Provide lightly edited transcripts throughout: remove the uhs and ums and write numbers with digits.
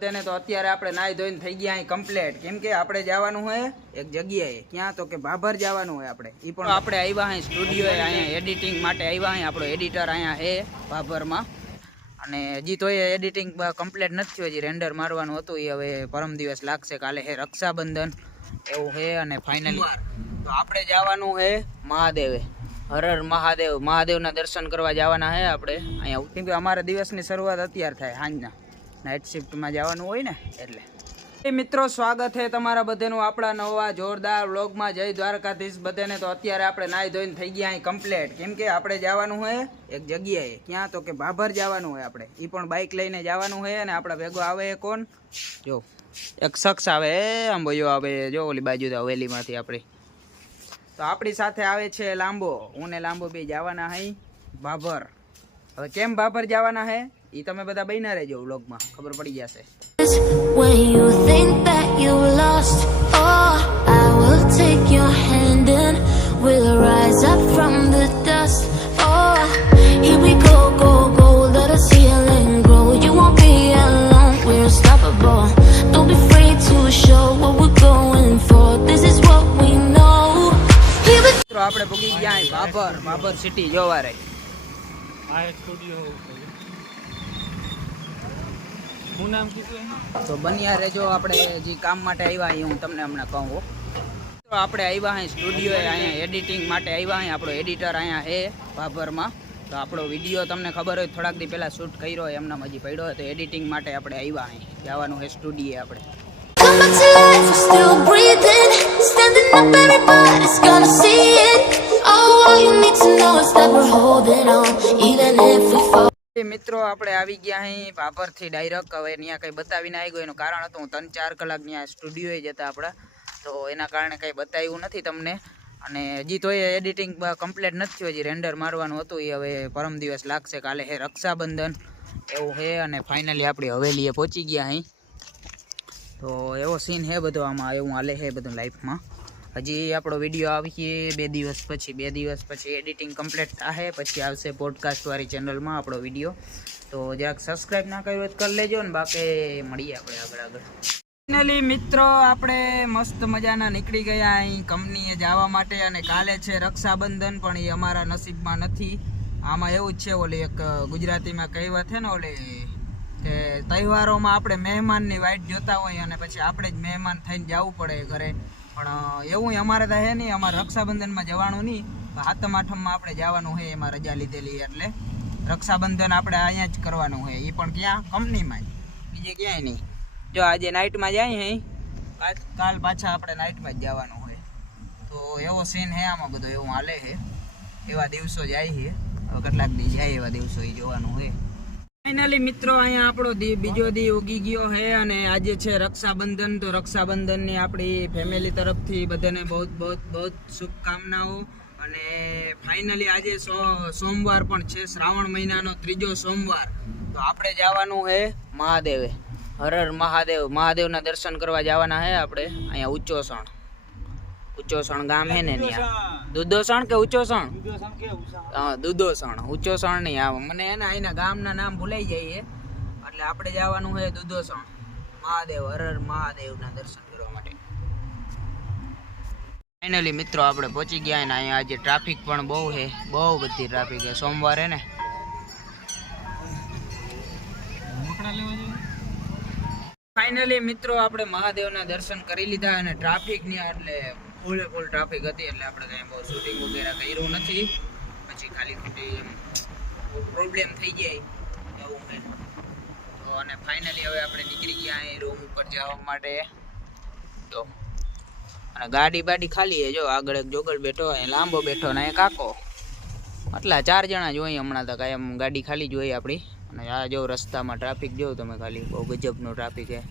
તેને તો અત્યારે આપણે નાઈ ધોઈને થઈ ગયા અહીં કમ્પ્લીટ, કેમ કે આપણે જવાનું હોય એક જગ્યાએ, ક્યાં તો કે ભાભર જવાનું હોય આપણે. એ પણ આપણે આવ્યા અહીં સ્ટુડિયોએ, અહીંયા એડિટિંગ માટે આવ્યા. અહીં આપણો એડિટર અહીંયા છે ભાભરમાં, અને હજી તો એ એડિટિંગ કમ્પ્લીટ નથી થયું, હજી રેન્ડર મારવાનું હતું. એ હવે પરમ દિવસ લાગશે. કાલે હે રક્ષાબંધન એવું છે. અને ફાઇનલી તો આપણે જવાનું છે મહાદેવે, હર હર મહાદેવ, મહાદેવના દર્શન કરવા જવાના છે આપણે અહીંયા. કેમ કે અમારા દિવસની શરૂઆત અત્યારે થાય સાંજના, નાઇટ શિફ્ટમાં જવાનું હોય ને એટલે. મિત્રો સ્વાગત છે તમારા બધાનું આપણા નવા જોરદાર વ્લોગમાં. જય દ્વારકાધીશ બધાને. તો અત્યારે આપણે નાઈ ધોઈને થઈ ગયા અહીં કમ્પ્લીટ, કેમ કે આપણે જવાનું હોય એક જગ્યાએ, ક્યાં તો કે ભાભર જવાનું હોય આપણે. એ પણ બાઇક લઈને જવાનું હોય. અને આપણા ભેગો આવે કોણ, જો એક શખ્સ આવે, આમ ભાઈઓ આવે, જો ઓલી બાજુ તો હવેલીમાંથી આપણી. તો આપણી સાથે આવે છે લાંબો. હું ને લાંબો બે જવાના અહીં ભાભર. હવે કેમ ભાભર જવાના હે એ તમે બધા બન્યા રહેજો વ્લોગમાં, ખબર પડી જશે. When you think that you lost, oh, I will take your hand and we'll rise up from the dust. Oh, here we go, go, go, let us heal and grow. You won't be alone, we're unstoppable. Don't be afraid to show what we're going for. This is what we know. Here we મિત્રો આપણે ભૂગી ગયા અહીં Bhabhar, Bhabhar city જોવા રહી. આ studio હું નામ કીધું તો બન્યા રહેજો. આપણે જે કામ માટે આવ્યા અહીં હું તમને હમણાં કહું. તો આપણે આવ્યા અહીં સ્ટુડિયોએ, અહીંયા એડિટિંગ માટે આવ્યા. અહીં આપણો એડિટર અહીંયા છે ભાભરમાં. તો આપણો વિડીયો તમને ખબર હોય થોડાક દી પહેલાં શૂટ કર્યો હોય, એમનામ હજી પડ્યો હોય. તો એડિટિંગ માટે આપણે આવ્યા અહીં જવાનું છે સ્ટુડિયોએ આપણે. come back to life, we're still breathing. Standing up, everybody's gonna see it. Oh, all you need to know is that we're holding on, even if we fall. મિત્રો આપણે આવી ગયા અહીં ભાભરથી ડાયરેક્ટ. હવે ત્યાં કંઈ બતાવીને આવી ગયો. એનું કારણ હતું હું 3-4 કલાક ત્યાં સ્ટુડિયોએ જતા આપણા, તો એના કારણે કંઈ બતાવ્યું નથી તમને. અને હજી તો એ એડિટિંગ કમ્પ્લીટ નથી થયું, હજી રેન્ડર મારવાનું હતું. એ હવે પરમ દિવસ લાગશે. કાલે હે રક્ષાબંધન એવું છે. અને ફાઇનલી આપણી હવેલીએ પહોંચી ગયા અહીં. તો એવો સીન છે બધો આમાં, એવું હાલે છે બધું લાઈફમાં. હજી આપણો વિડીયો આવીએ 2 દિવસ પછી. 2 દિવસ પછી એડિટિંગ કમ્પ્લીટ થશે, પછી આવશે પોડકાસ્ટવાળી ચેનલમાં આપણો વિડીયો. તો જરાક સબસ્ક્રાઈબ ના કર્યું હોય તો કરી લેજો ને. બાકી મળીએ આપણે આગળ. ફાઇનલી મિત્રો આપણે મસ્ત મજાના નીકળી ગયા અહીં કંપનીએ જવા માટે. અને કાલે છે રક્ષાબંધન, પણ એ અમારા નસીબમાં નથી. આમાં એવું જ છે, ઓલી એક ગુજરાતીમાં કહેવત છે ને, ઓલી કે તહેવારોમાં આપણે મહેમાનની વાઈટ જોતા હોય અને પછી આપણે જ મહેમાન થઈને જવું પડે ઘરે. પણ એવું અમારે તો હે નહીં. અમારે રક્ષાબંધનમાં જવાનું નહીં, સાતમ આઠમમાં આપણે જવાનું હોય. એમાં રજા લીધેલી એટલે રક્ષાબંધન આપણે અહીંયા જ કરવાનું હોય. એ પણ ક્યાં, કંપનીમાં જ, બીજે ક્યાંય નહીં. જો આજે નાઇટમાં જાય હે, કાલ પાછા આપણે નાઇટમાં જ જવાનું હોય. તો એવો સીન હે આમાં બધો, એવું હાલે છે. એવા દિવસો જાય છે. હવે કેટલાક દી જાય એવા દિવસો એ જોવાનું હોય. ફાઇનલી મિત્રો અહીંયા આપણો બીજો દી ઉગી ગયો છે. અને આજે છે રક્ષાબંધન. તો રક્ષાબંધનની આપણી ફેમિલી તરફથી બધાને બહુ શુભકામનાઓ. અને ફાઇનલી આજે સોમવાર પણ છે, શ્રાવણ મહિનાનો 3જો સોમવાર. તો આપણે જવાનું છે મહાદેવે, હર હર મહાદેવ, મહાદેવના દર્શન કરવા જવાના છે આપણે. અહીંયા ઉચ્ચોસણ, ઉચ્ચોસણ ગામ છે ને ત્યાં. દુધોસણ કે ઉચ્ચોસણ? હા દુધોસણ, ઉચ્ચોસણ નહીં. આ મને એને અહીંના ગામના નામ ભૂલાઈ જાય એટલે આપણે જવાનું છે દુધોસણ મહાદેવ, હર હર મહાદેવના દર્શન કરવા માટે. ફાઇનલી મિત્રો આપણે પહોંચી ગયા. ને અહીંયા આજે ટ્રાફિક પણ બહુ છે, બહુ બધી ટ્રાફિક છે. સોમવારે ને ફાઇનલી મિત્રો આપણે મહાદેવના દર્શન કરી લીધા. અને ટ્રાફિકની એટલે ફૂલ ટ્રાફિક હતી, એટલે આપણે કંઈ બહુ શૂટિંગ વગેરે કર્યું નથી. પછી ખાલી ખોટી પ્રોબ્લેમ થઈ જાય એવું છે. તો અને ફાઇનલી હવે આપણે નીકળી ગયા અહીં રૂમ ઉપર જવા માટે. તો અને ગાડી બાડી ખાલી છે. જો આગળ એક જોગલ બેઠો, અહીં લાંબો બેઠો ને અહીં કાકો. આટલા 4 જણા જોઈએ હમણાં તો. કાંઈ એમ ગાડી ખાલી જોઈએ આપણી. અને આ જો રસ્તામાં ટ્રાફિક જોઉં તમે ખાલી, બહુ ગજબનો ટ્રાફિક છે.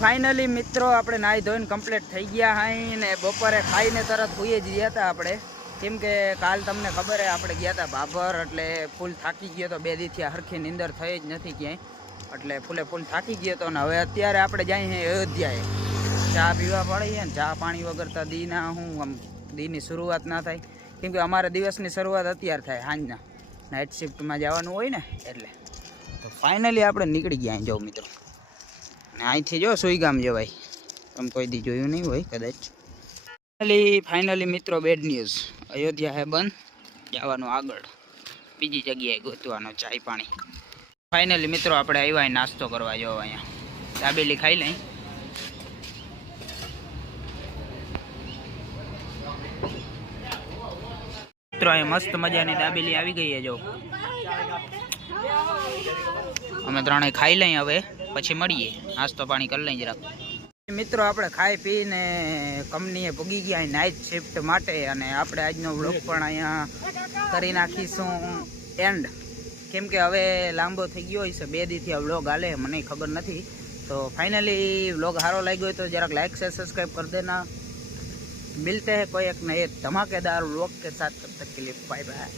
ફાઇનલી મિત્રો આપણે નાહી ધોઈને કમ્પ્લીટ થઈ ગયા અહીં. ને બપોરે ખાઈને તરત હોઈએ જ ગયા હતા આપણે. કેમ કે કાલ તમને ખબર છે આપણે ગયા હતા ભાભર, એટલે ફૂલ થાકી ગયો તો. 2 દીથી હરખી નીંદર થઈ જ નથી ક્યાંય, એટલે ફૂલ થાકી ગયો હતો. ને હવે અત્યારે આપણે જઈએ છીએ અયોધ્યાએ ચા પીવા પડીએ. ને ચા પાણી વગર તો દીના આમ દીની શરૂઆત ના થાય. કેમ કે અમારા દિવસની શરૂઆત અત્યારે થાય સાંજના, નાઇટ શિફ્ટમાં જવાનું હોય ને એટલે. તો ફાઇનલી આપણે નીકળી ગયા અહીં જાઓ મિત્રો. ને અહીંથી જો સુઈગામ જવાય, તમે કોઈ દી જોયું નહીં હોય કદાચ. ફાઇનલી મિત્રો બેડ ન્યૂઝ, અયોધ્યા હે બંધ, જવાનું આગળ બીજી જગ્યાએ ગોતવાનો ચાય પાણી. ફાઇનલી મિત્રો આપણે આવ્યા નાસ્તો કરવા, જો અહીંયા દાબેલી ખાઈ લઈ. મિત્રો અહીંયા મસ્ત મજાની દાબેલી આવી ગઈ છે જો. અમે ત્રણેય ખાઈ લઈએ, હવે પછી મળીએ, નાસ્તો પાણી કરી લઈએ જરાક. મિત્રો આપણે ખાઈ પીને કંપનીએ પૂગી ગયા નાઇટ શિફ્ટ માટે, અને આપણે આજનો વ્લોગ પણ અહીંયા કરી નાખીશું એન્ડ, કેમ કે હવે લાંબો થઈ ગયો છે, 2 દીથી આ વ્લોગ હાલે, મને ખબર નથી. તો फाइनली व्लॉग हारो लग गयो तो जरा लाइक शेयर सब्सक्राइब कर देना. मिलते हैं कोई एक नए धमाकेदार व्लॉग के साथ, तब तक के लिए बाय बाय.